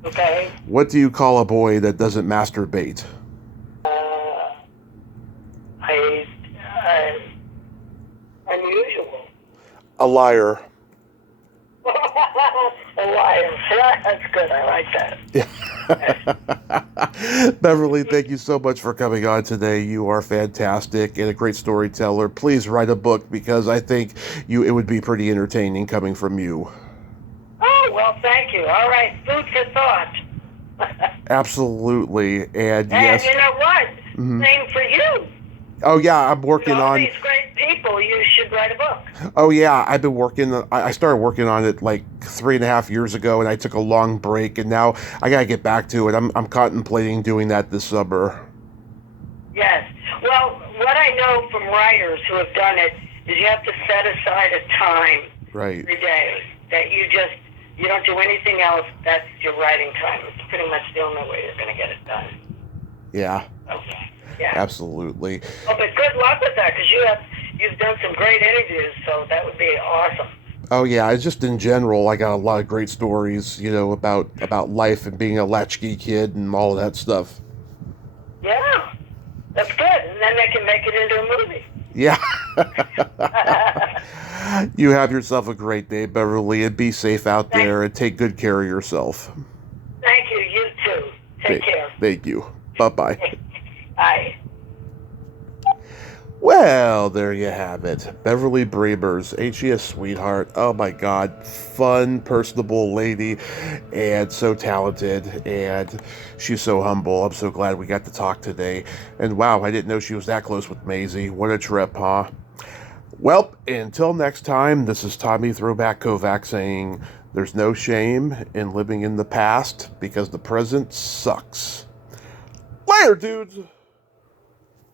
Okay. What do you call a boy that doesn't masturbate? Unusual. A liar. A liar. That's good. I like that. Beverly, thank you so much for coming on today. You are fantastic and a great storyteller. Please write a book, because I think it would be pretty entertaining coming from you. Oh, well, thank you. All right. Food for thought. Absolutely. And yes. You know what? Mm-hmm. Same for you. Oh, yeah, I'm working all on... these great people, you should write a book. Oh, yeah, I've been I started working on it like 3.5 years ago, and I took a long break, and now I got to get back to it. I'm contemplating doing that this summer. Yes. Well, what I know from writers who have done it is you have to set aside a time every day that you don't do anything else. That's your writing time. It's pretty much the only way you're going to get it done. Yeah. Okay. Yeah. Absolutely. Oh, but good luck with that, because you've done some great interviews, so that would be awesome. Oh, yeah, it's just in general, I got a lot of great stories, about life and being a latchkey kid and all of that stuff. Yeah, that's good, and then they can make it into a movie. Yeah. You have yourself a great day, Beverly, and be safe out there and take good care of yourself. Thank you. You too. Take care. Thank you. Bye-bye. Bye. Well, there you have it. Beverly Bremers. Ain't she a sweetheart? Oh my God. Fun, personable lady, and so talented, and she's so humble. I'm so glad we got to talk today. And wow, I didn't know she was that close with Maisie. What a trip, huh? Well, until next time, this is Tommy Throwback Kovac saying there's no shame in living in the past because the present sucks. Later, dudes!